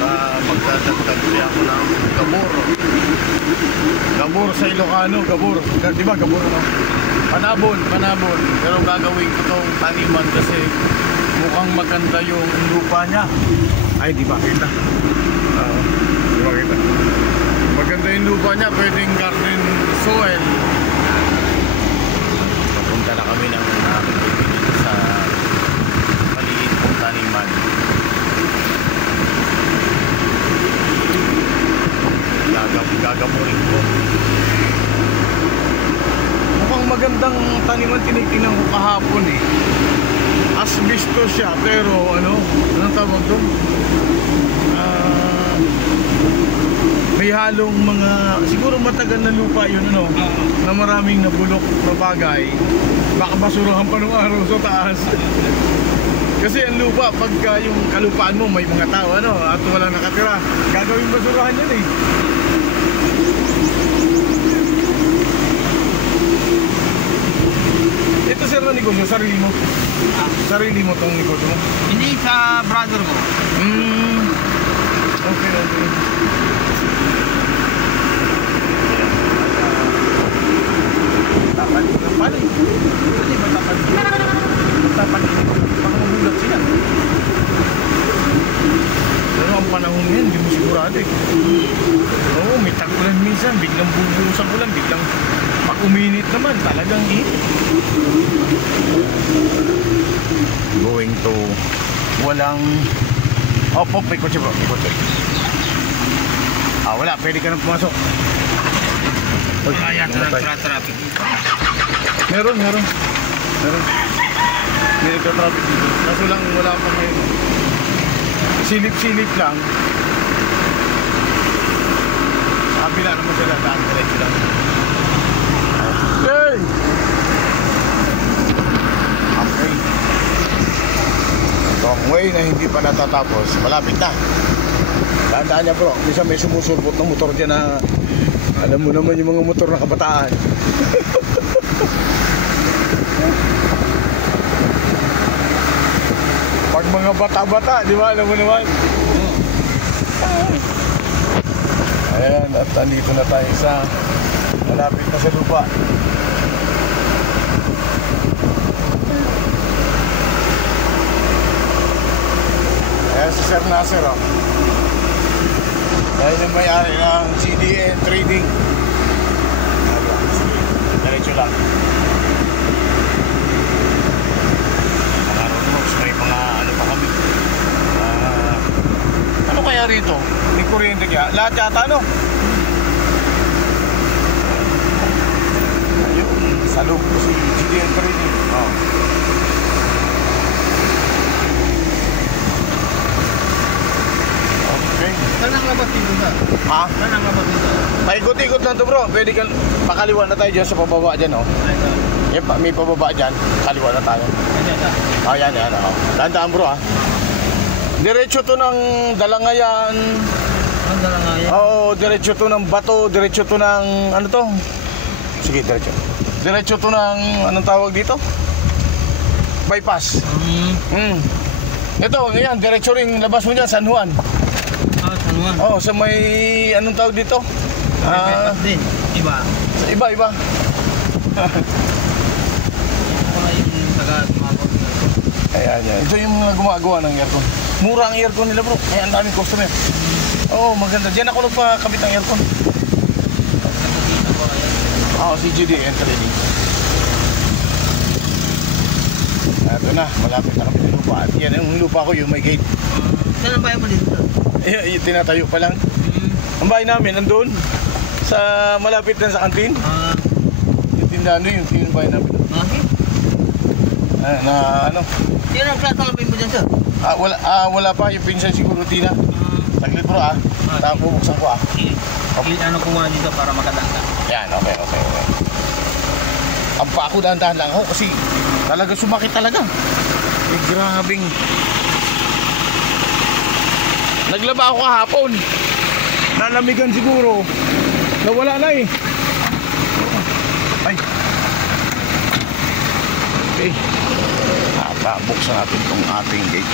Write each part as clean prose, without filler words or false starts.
magdadagdag ulit ako ng gabor. Gabor sa Ilocano, gabor. Di ba gabor ano? Panabon. Pero gagawin ko tong taniman kasi mukhang maganda yung lupa niya. Ay, di ba kita? Di ba kita? Maganda yung lupa niya, pwedeng garden soil. Papunta na kami ng dito sa maliit kong taniman. Gagamurin ko. Mukhang magandang taniman, tinitingnan ko kahapon eh. Asbestos siya, pero anong tawag doon? May halong mga, siguro matagal na lupa yun, na maraming nabulok na bagay. Baka basurahan pa nung araw sa taas. Kasi ang lupa, pagka yung kalupaan mo may mga tao at walang nakatira, gagawing basurahan yan eh. Ito sir na negosyo, sarili mo? Sarili mo tong negosyo mo? Hindi, sa brother ko. Okay. Tapan ng palay. Hindi ba tapan? Tapan pangulat sila. Pero ang panahon ngayon, hindi mo sigurado eh. Oo, may tagulan minsan, biglang bubuhusan ulan, biglang pag-uminit naman, talagang going to walang may kotse bro, may kotse. Wala, pwede ka nang pumasok. Kaya traffic. Meron may nagka-traffic dito. Kaso lang wala pa ngayon. Silip-silip lang. Kabila naman sila, daan diretso lang. Okay. Long way na hindi pa natatapos. Malapit na. Tandaan niya bro, minsan may sumusulpot ng motor dyan na alam mo naman yung mga motor na kabataan. Pag mga bata-bata, di ba? Alam mo naman. Ayan, at nandito na tayo sa malapit na sa lupa. Ayan si Sir Nasser, dahil yung may-ari ng CDN Trading. Diretso lang. Mga roadworks, may mga pa kami. Ano kaya rito? May kuryente kaya? Lahat yata Ayun, sa loob ko si CDN Trading. Okay. Saan ang labas dito sir? Saan ang labas dito? Paikot-ikot lang to bro. Pwede ka pakaliwa na tayo dyan sa pababa dyan may pababa dyan. Kaliwa na tayo. Yan. Tandaan bro Diretso to ng Dalangayan. Ang Dalangayan? Oo, diretso to ng Bato. Diretso to ng Sige, diretso. Diretso to ng anong tawag dito? Bypass. Ito, yan, diretso rin labas mo dyan, San Juan. San Juan? Oo, sa may anong tawag dito? Bypass din, iba? Iba. Ayan. Ito yung mga gumagawa ng aircon. Mura ang aircon nila bro. Ay, ang daming customer. Oo, maganda. Diyan ako nagpakabit ng aircon. Si CDN Trading. Ito na, malapit na kami sa lupa. At yan yung lupa ko, yung may gate. Saan ang bayan mo dito? Tinatayo pa lang. Ang bahay namin, nandun. Sa malapit na sa kantin. Yung tindahan yung bahay namin. Yan ang platalapin mo dyan sir? Wala pa, yung pinsan siguro Tina. Saglit bro bubuksan ko Ano kuha dito para makadanda? Yan, okay. Ang pa ako dahan-dahan lang ako kasi talaga sumakit talaga. Grabing. Naglaba ako kahapon. Nalamigan siguro. Nawala na eh. Ay. Okay. Buksan natin itong ating gate.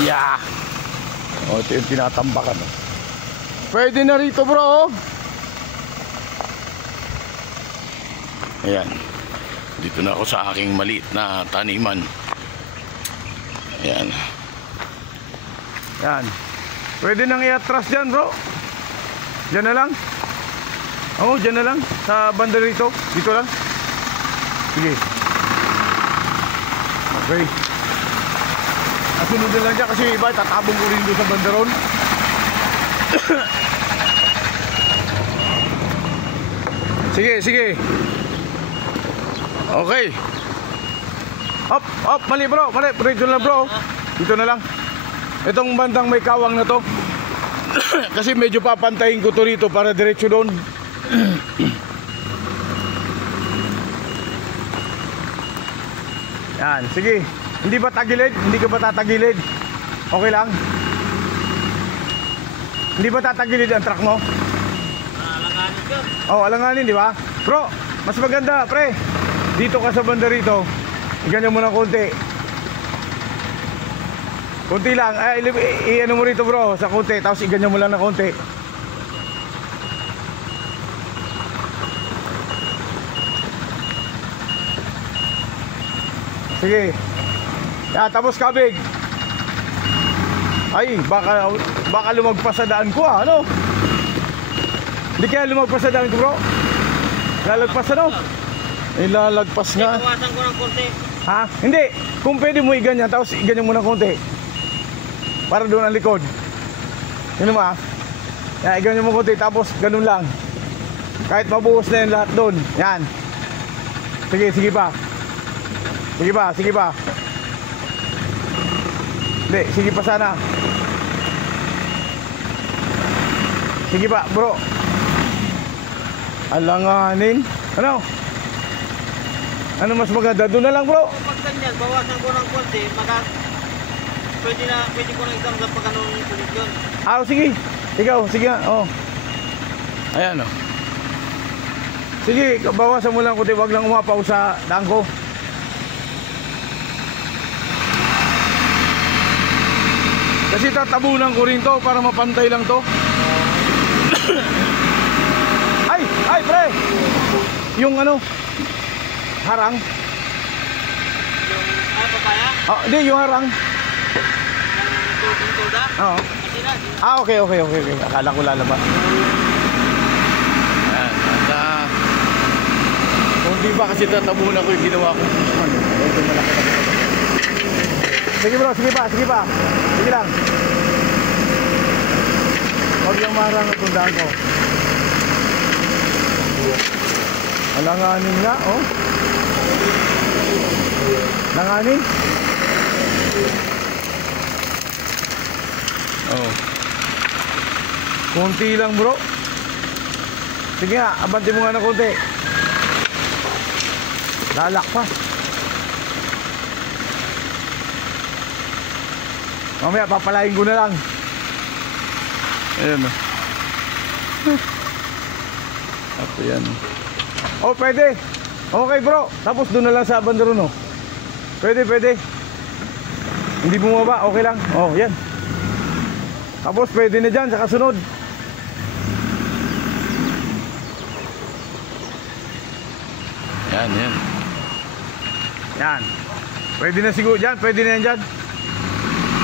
Yeah. O, ito yung tinatambakan. Oh. Pwede na rito, bro. Ayan. Dito na ako sa aking maliit na taniman. Ayan. Ayan. Pwede nang i-atras dyan, bro. Diyan na lang. Oo, dyan na lang. Sa banda rito. Dito lang. Sige. Okay. Nasunod na lang dyan kasi iba tatabong ko rin doon sa bandaron. Sige, sige. Okay. Hop, hop, mali bro, mali. Dito na bro. Dito na lang. Itong bandang may kawang na to. Kasi medyo papantayin ko to rito para diretso doon. Yan, sige. Hindi ba tagilid? Hindi ka ba tatagilid? Okay lang? Hindi ba tatagilid ang truck mo? Alanganin ka. Oh, alanganin, di ba? Bro, mas maganda, pre. Dito ka sa banda rito. Iganyan mo ng konti. Konti lang. I-ano mo rito, bro, sa konti. Tapos iganyan mo lang ng konti. Sige. Tapos kabig. Ay, baka lumagpas sa daan ko, ano? Hindi kaya lumagpas sa daan ko, bro? Lalagpas, ano? Ilalagpas nga. Iwasan ko ng konti. Ha? Hindi. Kung pwede mo iganyan, tapos iganyan mo ng konti. Para doon ang likod. Yun naman. Yan, iganyan mo konti, tapos ganun lang. Kahit mabuhos na yung lahat doon. Yan. Sige, sige pa. Sige pa, sige pa. Hindi, sige pa sana. Sige pa, bro. Alanganin. Ano? Ano mas maganda? Doon na lang, bro. Pag ganyan, bawasan ko ng konti, pwede ko na isang pag anong ulit yun. Sige. Ikaw, sige nga. Oh. Ayan, oh. Sige, bawasan mo lang kuti. Wag lang umapaw sa daan ko. Kasi tatabunan ko rin to para mapantay lang to. Ay, pre. Yung ano, harang. Yung, papaya? Hindi, yung harang. Yung tuda? Oo. Okay. Akala ko lalabas. Ayan. At, kung di ba kasi tatabunan ko yung ginawa ko. Medyo malaki na. Sige bro, sige pa. Sige lang. Huwag yung marang at tundaan ko. Alanganin nga, oh. Langanin. Oh. Kunti lang bro. Sige nga, abante mo nga ng kunti. Lalak pa. Mamaya papalain ko na lang. Ayan o. At yan. Oh, pwede. Okay bro. Tapos doon na lang sa bandaron, oh. Pwede. Hindi bumaba, okay lang. Oh, yan. Tapos pwede na dyan sa kasunod. Yan. Yan. Pwede na siguro dyan. Pwede na yan dyan.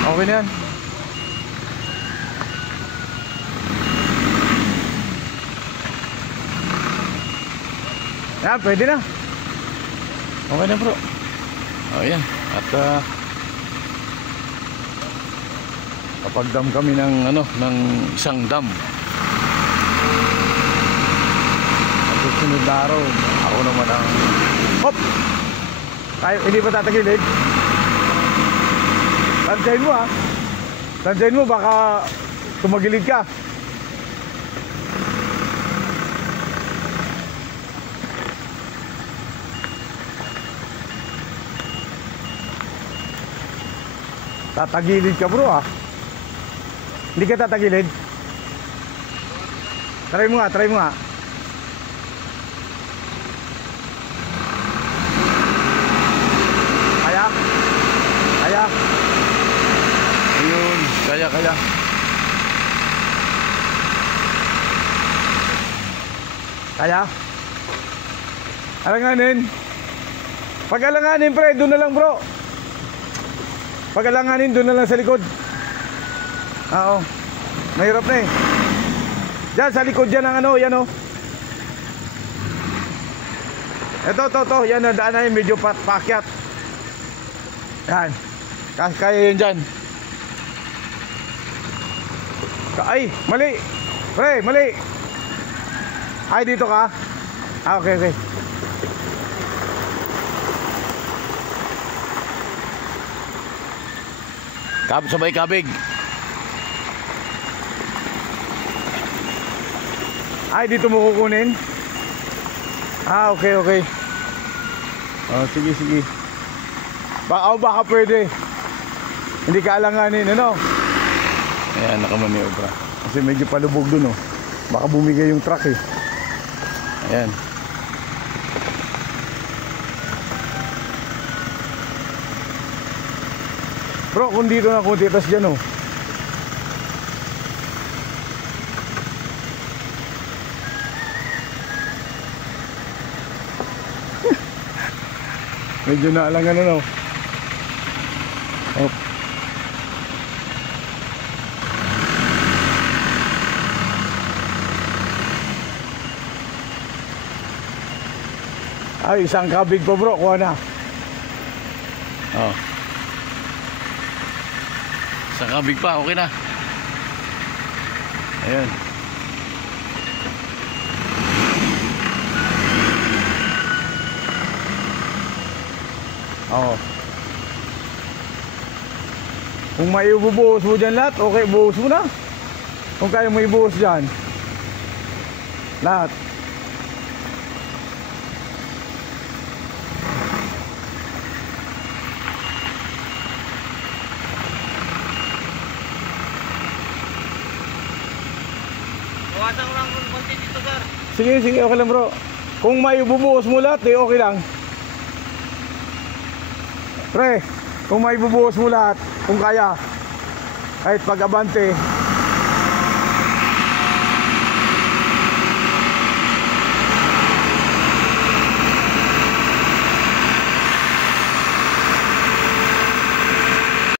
Okay na yan. Yan, pwede na. Okay na bro. O yan. At kapag dam kami ng isang dam. At susunod na araw, ako naman ang hop! Tayo, hindi pa tatagilid. Tantyahin mo, ha. Tantyahin mo, baka tumagilid ka. Tatagilid ka bro, ha. Hindi ka tatagilid. Try mo nga. Kaya. Kaya. Kaya? Alanganin. Pag alanganin pre, doon na lang bro. Pag alanganin, doon na lang sa likod. Oo. Mahirap na eh. Diyan, sa likod dyan ang ano, yan o. Ito, yan ang daan na yun, medyo pakyat. Yan. Kaya yun dyan. Ay, mali. Pre, mali. Ay, dito ka? Ah, okay. Sabay kabig. Ay, dito mo kukunin? Ah, okay. Oh, sige. Baka pwede. Hindi ka alanganin, ano? Ayan, nakamaniobra. Kasi medyo palubog dun, oh. Baka bumigay yung truck, eh. Ayan. Bro, kung dito na kunti, tas dyan, oh. Medyo naalangan, ano. Oh. Ay, isang kabig pa bro, kuha na. Oh. Isang kabig pa, okay na. Ayan. Oh. Kung may ibubuhos mo dyan lahat, okay, buhos mo na. Kung kaya mo ibuhos dyan lahat. Bawasan ko lang konti dito, sir. Sige, okay lang bro. Kung may ibubuhos mo lahat, eh, okay lang. Pre, kung may ibubuhos mo lahat, kung kaya, kahit pag-abante,